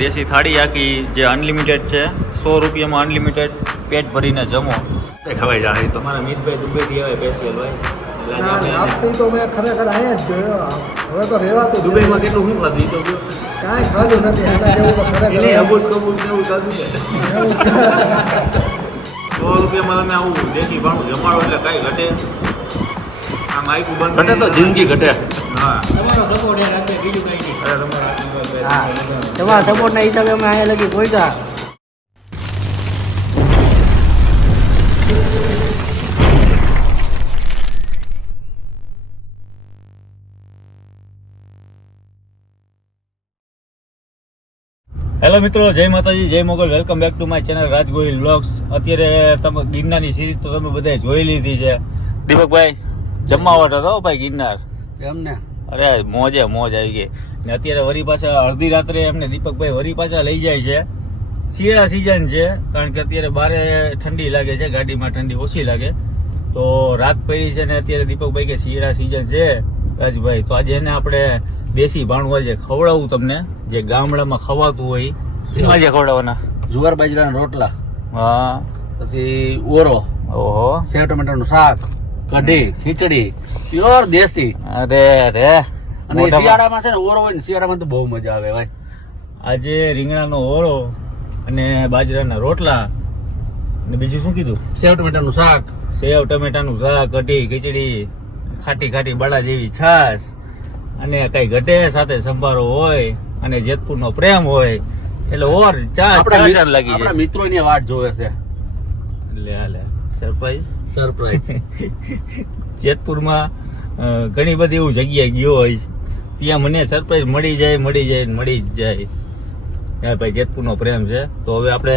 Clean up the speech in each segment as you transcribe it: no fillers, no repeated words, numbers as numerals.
દેશી થાળી આખી જે અનલિમિટેડ છે, 100 રૂપિયામાં અનલિમિટેડ પેટ ભરીને જમો. ખવાઈ જાય તો મારા મિતભાઈ દુબઈથી આવે સ્પેશિયલ ભાઈ. તો મેં ખરેખર અહીંયા જ જોયો. હવે તો રહેવાતું દુબઈમાં કેટલું શું ખાધું એ તો કાંઈ ખાધું નથી. આના જેવું તો ખરેખર અબૂસ કબૂસ એવું ખાધું છે. 100 રૂપિયામાં તમે આવું દેશી ભાણું જમાડો એટલે કાંઈ ઘટે. આમ આખું બંધ ઘટે તો જિંદગી ઘટે. હા, તમારો સપોર્ટ યાર રાખે, બીજું કંઈ નહીં. તમારા સપોર્ટના હિસાબે અમે અહીંયા લગી પહોંચ્યા. હેલો મિત્રો, જય માતાજી, જય Mogal. Welcome back to my channel Raj Gohil vlogs. અત્યારે તમે ગિરનારની સિરીઝ તો તમે બધાએ જોઈ લીધી છે. દીપકભાઈ જમવાટ હતો ભાઈ ગિરનાર એમને અરે મોજે મોજ આવી ગઈ. ને અત્યારે વરી પાછા અડધી રાત્રે એમને દીપકભાઈ વરી પાછા લઈ જાય છે. શિયાળા સિઝન છે, કારણ કે અત્યારે બારે ઠંડી લાગે છે, ગાડીમાં ઠંડી ઓછી લાગે. તો રાત પડી છે ને અત્યારે દીપકભાઈ કે શિયાળા સિઝન છે રાજભાઈ, તો આજે એને આપણે દેશી ભાણું આજે ખવડાવું તમને, જે ગામડામાં ખવાતું હોય. શું આજે ખવડાવવાના? જુવાર બાજરાના રોટલા, હા, પછી ઓરો, ઓહો, સેવ ટમેટાનું શાક, કઢી, ખીચડી, પ્યોર દેશી. અરે રે, અને શિયાળામાં છે ને ઓરો હોય ને, શિયાળામાં તો બહુ મજા આવે ભાઈ. આજે રીંગણાનો ઓરો અને બાજરાના રોટલા અને બીજું શું કીધું? સેવ ટમેટાનું શાક, સેવ ટમેટાનું શાક, કઢી, ખીચડી, ખાટી ખાટી બળા જેવી છાશ, અને કઈ ઘટે સાથે સંભારો હોય અને જેતપુરનો પ્રેમ હોય એટલે ઓર ચાર લાગી જાય. મિત્રોની વાટ જોવે છે. લે સરપ્રાઈઝ. સરપ્રાઈઝ. જેતપુરમાં ઘણી બધી એવું જગ્યાએ ગયો હોય ત્યાં મને સરપ્રાઈઝ મળી જાય જ જાય. યાર ભાઈ જેતપુરનો પ્રેમ છે. તો હવે આપણે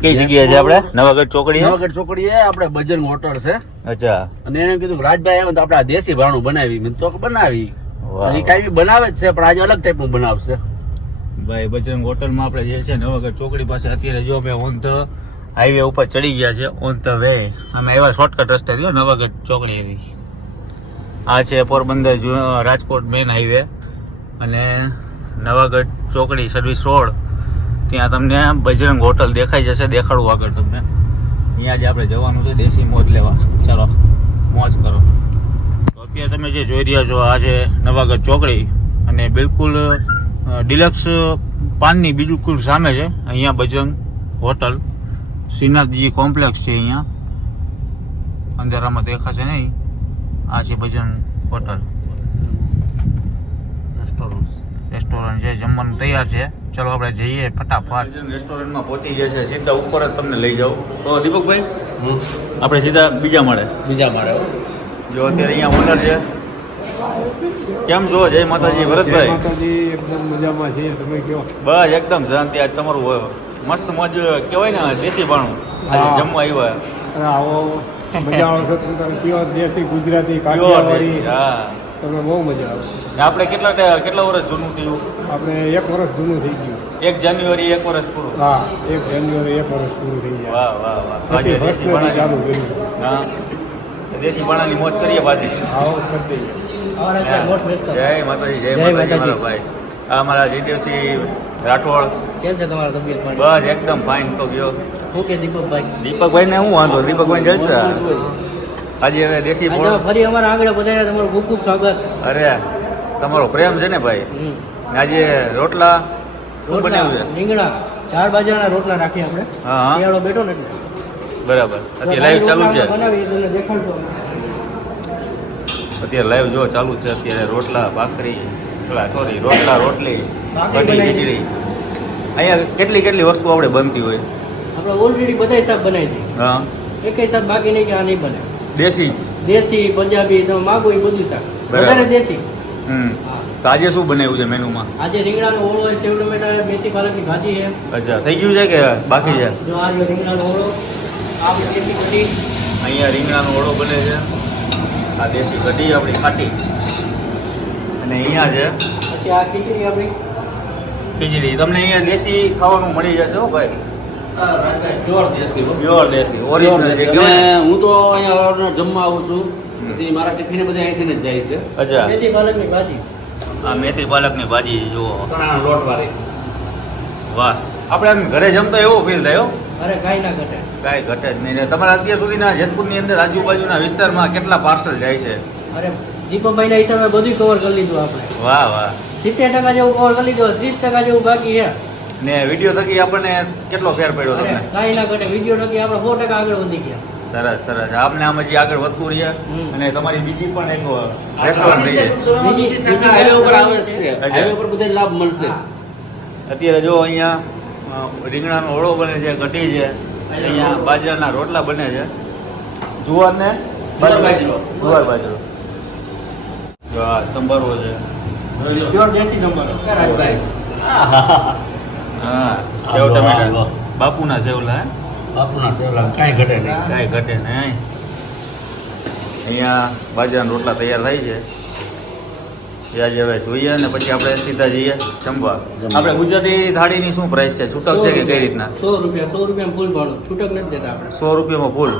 કઈ જગ્યાએ છે? આપણે નવાગઢ ચોકડી. નવાગઢ ચોકડી આપણે બજરંગ હોટલ છે. અચ્છા. અને એને કીધું કે રાજભાઈ આવે તો આપણે આ દેશી ભાણું બનાવી. મેં તો બનાવી કઈ બનાવે જ છે, પણ આજે અલગ ટાઈપનું બનાવશે ભાઈ. બજરંગ હોટલમાં આપણે જે છે નવાગઢ ચોકડી પાસે અત્યારે જો અમે ઓન ધ હાઈવે ઉપર ચડી ગયા છે. ઓન ધ વે અમે એવા શોર્ટકટ રસ્તે થયો નવાગઢ ચોકડી એવી. આ છે પોરબંદર રાજકોટ મેન હાઈવે અને નવાગઢ ચોકડી સર્વિસ રોડ. ત્યાં તમને બજરંગ હોટલ દેખાઈ જશે. દેખાડું આગળ તમને. અહીંયા જ આપણે જવાનું છે દેશી મોજ લેવા. ચાલો મોજ કરો. તો અત્યારે તમે જે જોઈ રહ્યા છો આ છે નવાગઢ ચોકડી અને બિલકુલ ડિલક્સ પાનની બિલકુલ સામે છે અહીંયા બજરંગ હોટલ. શ્રીનાથજી કોમ્પ્લેક્સ છે અહીંયા અંધારામાં દેખાશે નહીં. આ છે બજરંગ હોટલ રેસ્ટોરન્ટ છે. જમવાનું તૈયાર છે. ચલો આપણે જઈએ ફટાફટ. રેસ્ટોરન્ટમાં પહોંચી ગયા છે. સીધા ઉપર જ તમને લઈ જાઉં. તો દીપકભાઈ આપણે સીધા બીજા માળે જો અત્યારે અહીંયા ઓનર છે. કેમ છો? જય માતાજી ભરતભાઈ. એકદમ મજામાં છે. તમે કયો? બસ એકદમ શાંતિ. આજ તમારું મસ્ત મોજ કહેવાય ને દેશી ભાણું આજે જમવા આવ્યા. આવો મજા આવે છે. તમે પ્યોર દેશી ગુજરાતી કાઠિયાવાડી. હા, તમને બહુ મજા આવે. આપણે કેટલા વર્ષ જૂનું થયું? આપણે 1 વર્ષ જૂનું થઈ ગયું. 1 જાન્યુઆરી 1 વર્ષ પૂરું. હા, 1 જાન્યુઆરી 1 વર્ષ પૂરું થઈ જાય. વાહ વાહ વાહ. આજે દેશી ભાણા ચાલુ કર્યું. હા, દેશી ભાણાની મોજ કરીએ પાછી. આવો કરી દઈએ. જય માતાજી, જય માતાજી મારા ભાઈ. આ મારા જયદેવસિંહ રાઠોડ. કેમ છે તમારા તબિયત? બસ એકદમ ફાઇન. તો ગયો ઓકે દીપકભાઈ ને હું વાંધો? દીપકભાઈ જલસા. આજે હવે દેશી ફરી અમારા આગળ બધાને તમારું ખૂબ ખૂબ સ્વાગત. અરે તમારો પ્રેમ છે ને ભાઈ. આજે રોટલા શું બનાવ્યું છે? રીંગણા 4 બાજરાના રોટલા રાખી આપણે. હા, શિયાળો બેઠો ને એટલે બરાબર. અત્યારે લાઈવ ચાલુ છે. બનાવી તમને દેખાડતો. અત્યારે લાઈવ જો ચાલુ છે. અત્યારે રોટલા ભાખરી રોટલા રોટલી કઢી ખીચડી. અહીંયા કેટલી વસ્તુ આપણે બનતી હોય. આપણે ઓલરેડી બધા હિસાબ બનાવી દઈએ. હા, એક હિસાબ બાકી નહીં કે આ નહીં બને. દેશી પંજાબી તમે માગો એ બધું શાક વધારે દેશી. તો આજે શું બનાવ્યું છે મેનુમાં? આજે રીંગણાનો ઓળો હોય, સેવ ટમેટા, મેથી પાલકની ભાજી છે. અચ્છા, થઈ ગયું છે કે બાકી છે? જો આ રીંગણાનો ઓળો, આ દેશી કઢી. અહીંયા રીંગણાનો ઓળો બને છે. આ દેશી કઢી આપણી ખાટી. અને અહીંયા છે પછી આ ખીચડી આપણી. ખીચડી તમને અહીંયા દેશી ખાવાનું મળી જશે હો ભાઈ. પ્યોર દેશી ઓરિજિનલ છે. હું તો અહીંયા જમવા આવું છું. પછી મારા ટિફિન બધા અહીંથી જ જાય છે. અચ્છા. મેથી પાલકની ભાજી. આ મેથી પાલકની ભાજી જુઓ. ચણાનો લોટ વાળી. વાહ, આપણે આમ ઘરે જમતો એવો ફીલ થયો. અરે કાંઈ ના ઘટે. કાંઈ ઘટે જ નહીં. ને તમારા અત્યાર સુધીના જેતપુરની અંદર આજુબાજુના વિસ્તારમાં કેટલા પાર્સલ જાય છે? અરે દીપકભાઈના હિસાબે બધું કવર કરી લીધું આપણે. વાહ વાહ. 70% જેવું કવર કરી લીધું, 30% જેવું બાકી છે. ને વિડીયો થકી આપણને કેટલો ફેર પડ્યો અરે તમને? કાંઈ ના ઘટે, વિડીયો થકી આપણે 100% આગળ વધી ગયા. સરસ સરસ. આપને આમ હજી આગળ વધતું રહીએ. હમ. અને તમારી બીજી પણ એક રેસ્ટોરન્ટ રહી છે. બીજી શાખા હાઈવે ઉપર આવે જ છે. અચ્છા. હાઈવે ઉપર બધે લાભ મળશે. અત્યારે જો અહીંયા રીંગણાનો ઓળો બને છે, કઢી છે, અહીંયા બાજરાના રોટલા બને છે, જુવાર ને જુવાર બાજરો. જુવાર બાજરો. જો આ સંભારો છે. પ્યોર દેશી સંભારો. રાજભાઈ. હા, સેવ ટમેટા બાપુના સેવલા હે? બાપુના સેવલા કાંઈ ઘટે નહીં. કાંઈ ઘટે નહીં. અહીંયા બાજરાના રોટલા તૈયાર થાય છે. એ આજે હવે જોઈએ ને પછી આપણે સીધા જઈએ જમવા. આપણે ગુજરાતી થાળીની શું પ્રાઇસ છે? છૂટક છે કે કઈ રીતના? 100 રૂપિયા ફૂલ ભાડું, છૂટક નથી દેતા આપણે. 100 રૂપિયામાં ફૂલ.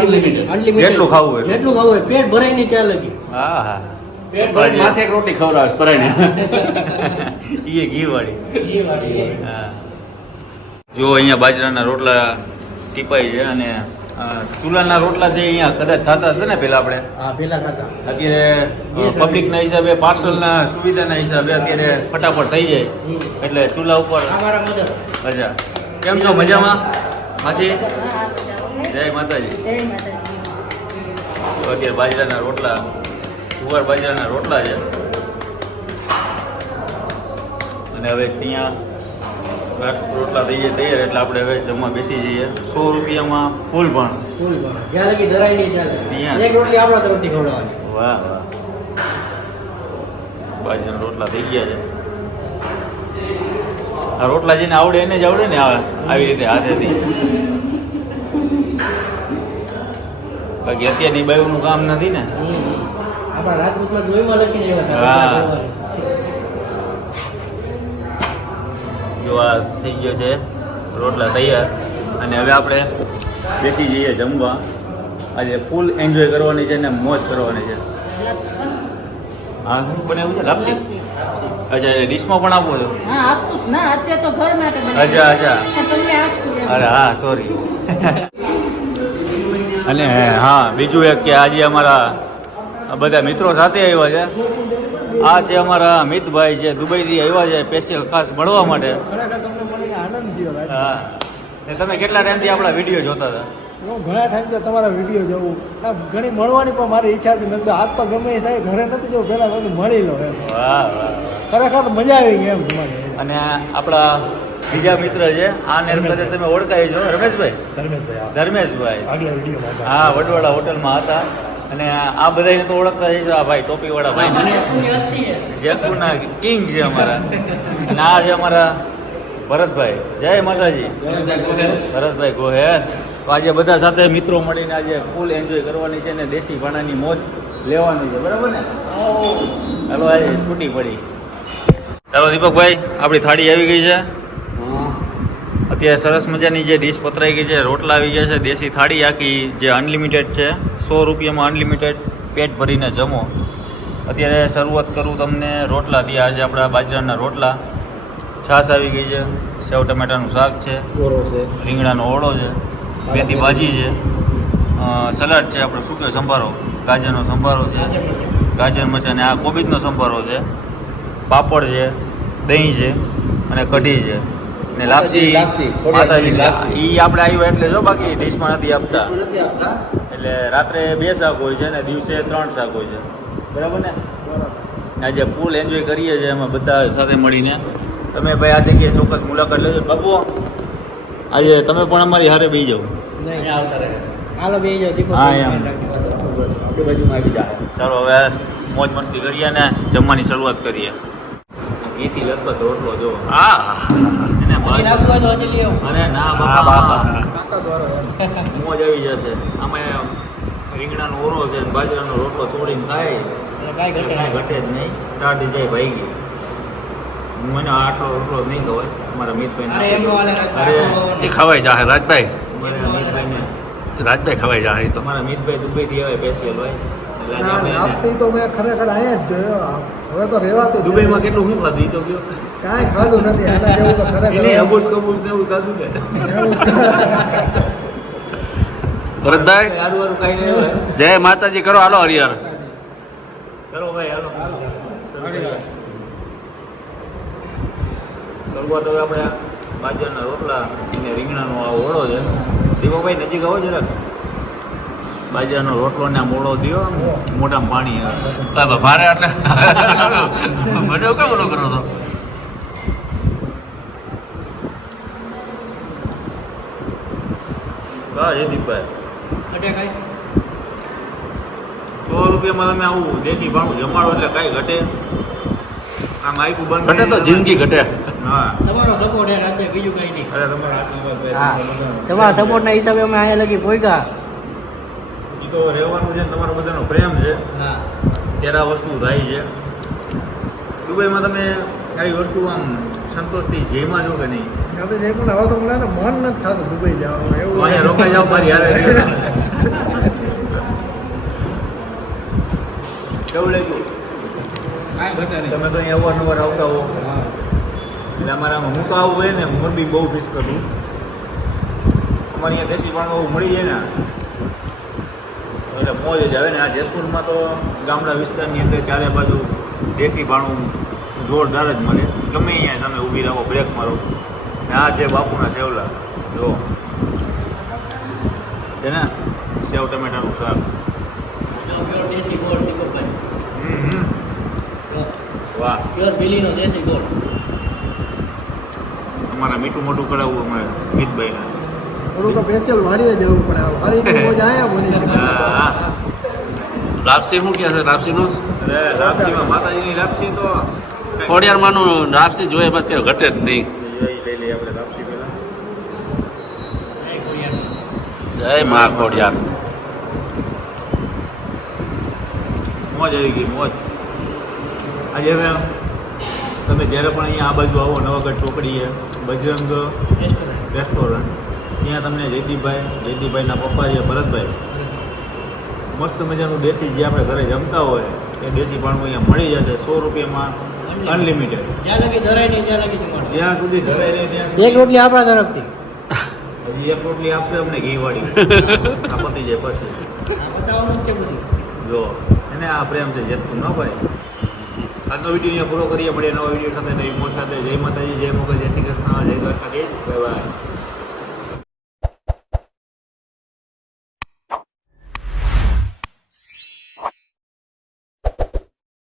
અનલિમિટેડ. Unlimited. જેટલું ખાવું હોય જેટલું ખાવું હોય, પેટ ભરાય નહીં ત્યાં લગી. હા હા. પેટ ભરીને માથે એક રોટી ખવડાવે પરાઈને. એ ઘી વાળી. એ વાળી એ. હા. જો અહીંયા બાજરાના રોટલા ટીપાય છે અને ચૂલાના રોટલા જે અહીંયા કદાચ થતા હતા ને પેલા આપણે, હા પેલા થતા. અત્યારે પબ્લિકના હિસાબે, પાર્સલના સુવિધાના હિસાબે અત્યારે ફટાફટ થઈ જાય. એટલે ચૂલા ઉપર. અમારા મદદ. અચ્છા, કેમ છો? મજામાં માસી? જય માતાજી. તો અત્યારે બાજરાના રોટલા, જુવાર બાજરાના રોટલા છે. અને હવે ત્યાં રોટલા થઈ જાય તૈયાર એટલે આપણે હવે જમવા બેસી જઈએ. 100 રૂપિયામાં ફૂલ પણ. ફૂલ ભાડું. જ્યાં લગી ધરાય નહીં ત્યાં લગી. ત્યાં. એક રોટલી આપણા તરફથી ખવડાવવાની. વાહ વાહ. બાજરાના રોટલા થઈ ગયા છે. આ રોટલા જેને આવડે એને જ આવડે ને આવી રીતે હાથેથી. બાકી અત્યારની બાયુનું કામ નથી ને. આપણા રાજપૂતમાં લોહીમાં લખીને એવા હા. થાય. જો આ થઈ ગયો છે રોટલા તૈયાર અને હવે આપણે બેસી જઈએ જમવા. આજે ફૂલ એન્જોય કરવાની છે ને મોજ કરવાની છે. હા, શું બનાવ્યું છે? લાપસી. અચ્છા, એ ડીશમાં પણ આપો છો? હા આપશું ના અત્યારે તો ઘર માટે અચ્છા અચ્છા. તમને આપશું એમ. અરે હા, સોરી. અને હા, બીજું એક કે આજે અમારા બધા મિત્રો સાથે આવ્યા છે. આ છે અમારા મિતભાઈ છે, દુબઈથી આવ્યા છે સ્પેશિયલ ખાસ મળવા માટે. ખરેખર તમને મળીને આનંદ થયો ભાઈ. હા. ને તમે કેટલા ટાઈમથી આપણા વિડીયો જોતા હતા? હું ઘણા ટાઈમ તો તમારા વિડીયો જોઉં. આ ઘણી મળવાની પણ મારી ઈચ્છા હતી. મેં કીધું આજ તો ગમે એ થાય, ઘરે નથી જવું, પહેલાં મને મળી લો એમ. વાહ વાહ. ખરેખર મજા આવી ગઈ એમ તમારી. અને આપણા બીજા મિત્ર છે, આને કદાચ તમે ઓળખાય છો, રમેશભાઈ. ધર્મેશભાઈ. આગલા વિડીયોમાં હા, વડવાડા હોટલમાં હતા. અને આ બધાને તો ઓળખતા છે આ ભાઈ ટોપીવાળા ભાઈ, જયપુરના કિંગ છે અમારા. અને આ છે અમારા ભરતભાઈ. જય માતાજી. ભરતભાઈ ગોહેર. તો આજે બધા સાથે મિત્રો મળીને આજે ફૂલ એન્જોય કરવાની છે ને દેશી ભાણાની મોજ લેવાની છે. બરાબર ને? ચાલો આજે છૂટી પડી. ચાલો દીપકભાઈ, આપણી થાળી આવી ગઈ છે. અત્યારે સરસ મજાની જે ડીશ પતરાઈ ગઈ છે, રોટલા આવી ગયા છે, દેશી થાળી આખી જે અનલિમિટેડ છે. 100 રૂપિયામાં અનલિમિટેડ પેટ ભરીને જમો. અત્યારે શરૂઆત કરું તમને રોટલાથી. આજે આપણા બાજરાના રોટલા, છાશ આવી ગઈ છે, સેવ ટમેટાનું શાક છે, રીંગણાનો ઓળો છે, મેથી ભાજી છે, સલાડ છે, આપણો સૂકો સંભારો, ગાજરનો સંભારો છે, ગાજર મરચાં, અને આ કોબીજનો સંભારો છે, પાપડ છે, દહીં છે અને કઢી છે ને લાપસી. માતાજી એ આપણે આવ્યું એટલે જો, બાકી ડીશમાં નથી આપતા. એટલે રાત્રે 2 શાક હોય છે ને દિવસે 3 શાક હોય છે. બરાબર ને? આજે ફૂલ એન્જોય કરીએ છીએ એમાં બધા સાથે મળીને. તમે ભાઈ આ જગ્યાએ ચોક્કસ મુલાકાત લેજો. બાપુ, આજે તમે પણ અમારી હારે બેસી જાઓ. હાલો બેસી જાઓ દીપક. હા, એમ. આપણી બાજુમાં આવી જાય. ચાલો હવે મોજ મસ્તી કરીએ ને જમવાની શરૂઆત કરીએ. એથી લગભગ રોટલો જો. હા, એને હજી નાખવું હોય તો હજી લઈ આવો. અરે ના બાપા, મોજ આવી જશે. આમાં રીંગણાનો ઓરો છે ને બાજરાનો રોટલો છોડીને ખાય એટલે કાંઈ ઘટે કાંઈ ઘટે જ નહીં. ટાઢી જાય ભાઈ ગઈ. મને આટલો રોટલો નહીં ખવાય. અમારા અરે મિતભાઈ એમનો હાલે એ ખવાઈ જાય રાજભાઈ. અમારા મિતભાઈને રાજભાઈ ખવાઈ જાય તો. અમારા મિતભાઈ દુબઈથી આવે સ્પેશિયલ હોય. ના લાપસી તો મેં ખરેખર અહીંયા જ જોયો હવે તો રહેવાતું જ નથી. દુબઈમાં કેટલું શું ખાધું ઈ તો કયો કાંઈ ખાધું નથી આના જેવું તો ખરેખર એને હબુસ કબૂસ ને એવું ખાધું કે એવું ભરતભાઈ સારું સારું ખાઈને આવ્યો હે. જય માતાજી કરો હાલો હરિહર ચલો ભાઈ હાલો શરૂઆત હવે આપણે બાજરાના રોટલા અને રીંગણાનો આ ઓળો છે દીપકભાઈ નજીક આવો જરાક બાજરાનો રોટલો ને આ મોળો દ્યો મોઢામાં પાણી આવે ભારે એટલે મને કેમ બોલો કરો છો હા જયદીપભાઈ ₹100 તમે આવું દેશી ભાણું જમાડો એટલે કાંઈ ઘટે આમ આયકું બંધ ઘટે તો જિંદગી ઘટે હા તમારો સપોર્ટ યાર આપણે બીજું કઈ નહીં. અરે તમારા આશીર્વાદ હા ભાઈ તમારા સપોર્ટના હિસાબે અમે અહીંયા લગી પહોંચ્યા. એ તો રહેવાનું છે ને તમારો બધાનો પ્રેમ છે હા ત્યારે આ વસ્તુ થાય છે દુબઈમાં તમે આવી વસ્તુ આમ સંતોષથી જેમાં છો કે નહીં હવે જે પણ હવે તો મને મન નથી થતું દુબઈ જવાનું તો એવું અહીંયા રોકાઈ જાઓ મારી હારે કેવું લાગ્યું તમે તો અહીંયા અવારનવાર આવતા હો એટલે અમારામાં હું તો આવું હોય ને મોરબી બહુ મિસ કરું અમારે અહીંયા દેશી ભાણું આવું મળી જાય ને એટલે મોજ જ આવે ને આ જેતપુરમાં તો ગામડા વિસ્તારની અંદર ચારે બાજુ દેશી ભાણું જોરદાર જ મળે ગમે અહીંયા તમે ઊભી રહો બ્રેક મારો ને આ છે બાપુના સેવલા જો છે ને સેવ ટમેટાનું શાક દેશી ગોળ દીપકભાઈ હમ. વાહ પ્યોર દિલ્હીનો દેશી ગોળ. અમારા મીઠું મોઢું કરાવવું અમારે ગીતભાઈને થોડું તો સ્પેશિયલ વાળીએ જવું પડે વાળીની મોજ આયા બની હા લાપસી શું કહે છે લાપસીનું અરે લાપસીમાં માતાજીની લાપસી તો ખોડિયારમાંનું લાપસી જોઈએ બાદ કે ઘટે જ નહીં લઈ લઈએ આપણે લાપસી પહેલા જય મા ખોડિયાર મોજ આવી ગઈ મોજ આજે હવે તમે જ્યારે પણ અહીંયા આ બાજુ આવો નવાગઢ ચોકડીએ બજરંગ રેસ્ટોરન્ટ ત્યાં તમને જયદીપભાઈના પપ્પા છે ભરતભાઈ મસ્ત મજાનું દેશી જે આપણે ઘરે જમતા હોય એ દેશી ભાણું અહીંયા મળી જશે ₹100 અનલિમિટેડ જ્યાં લગી ધરાય નહીં ત્યાં લગી જમવાનું. જ્યાં સુધી ધરાય નહીં ત્યાં એક રોટલી આપણા તરફથી હજી એક રોટલી આપશે અમને ઘી વાળી આ પતી જાય પછી આ બતાવવાનું જ છે બધું. જો એને આ પ્રેમ છે જેટલું ન ભાઈ આજનો વિડીયો અહીંયા પૂરો કરીએ મળીએ નવા વિડીયો સાથે નવી મોજ સાથે જય માતાજી જય મોગલ જય શ્રી કૃષ્ણ જય દ્વારકાધીશ બાય બાય